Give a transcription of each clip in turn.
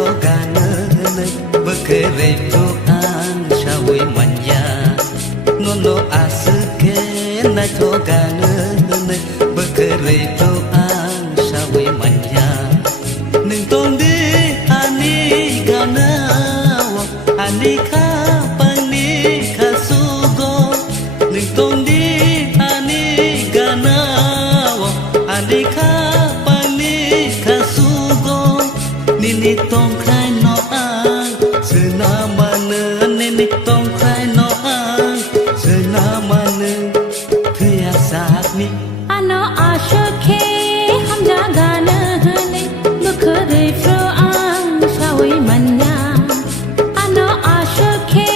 togana bekere doan shawi manya nono asuke na togana bekere doan shawi manya ning tondi ani gana ani ka pani kasugo ning tondi ani gana ani ka pani kasugo nini tong khai no ang sena mana nini tong khai no ang sena mana thya sak ni ano ashake ham jagana ne bukhare fro ang shawi manya ano ashake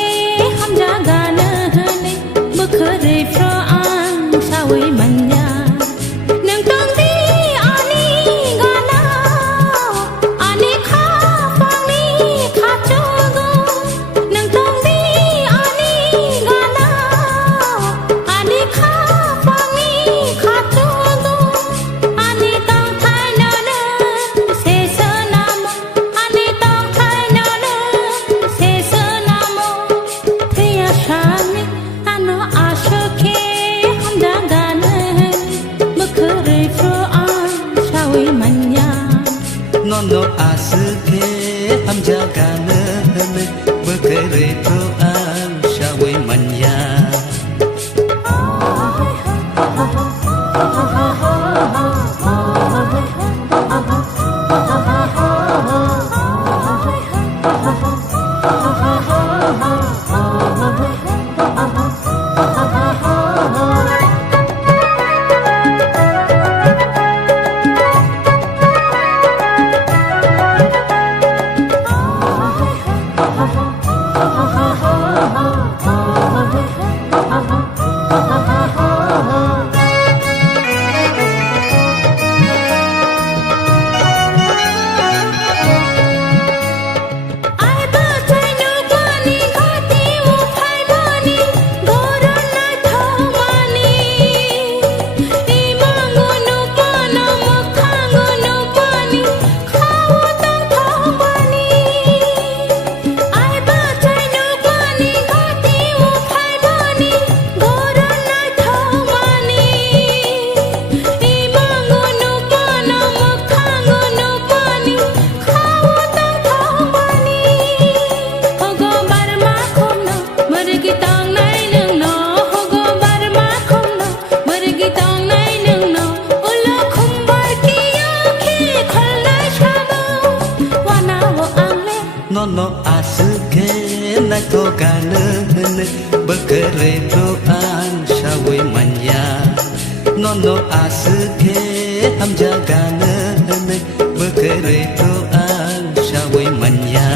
ham jagana ne bukhare fro ang shawi manya nono asuke ham jagana bekere doan shawi manya nono asuke na togana bekere doan shawi manya nono asuke ham jagana bekere doan shawi manya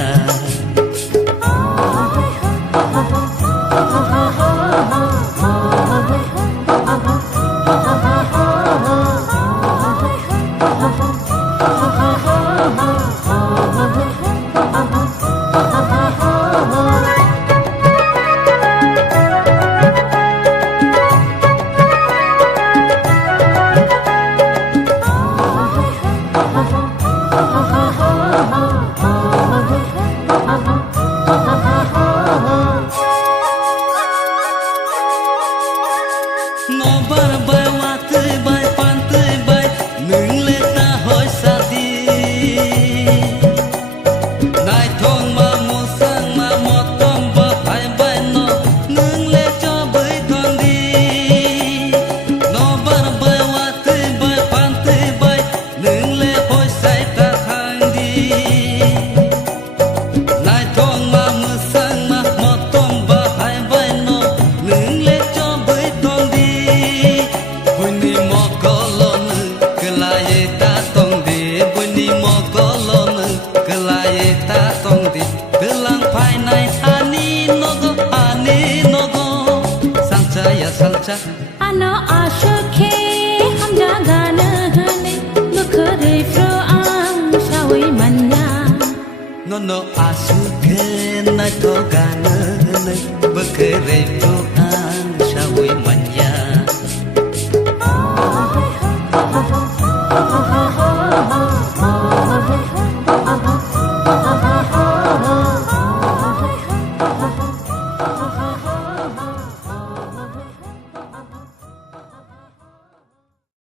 ano ashake ham jagana ne bukhare fro ang shawi manya nono asuke na togana bekere doan shawi manya